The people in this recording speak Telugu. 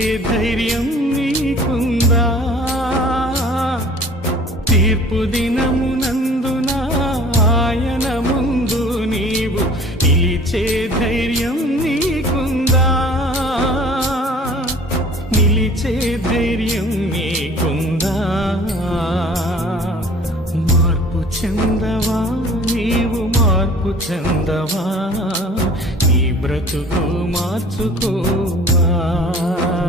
ధైర్యం నీకుందా? తీర్పు దినమునందున ఆయన ముందు నీవు నిలిచే ధైర్యం నీకుందా? నిలిచే ధైర్యం నీకుందా? మార్పు చెందవా నీవు, మార్పు చెందవా, నీ బ్రతుకు మార్చుకోవా?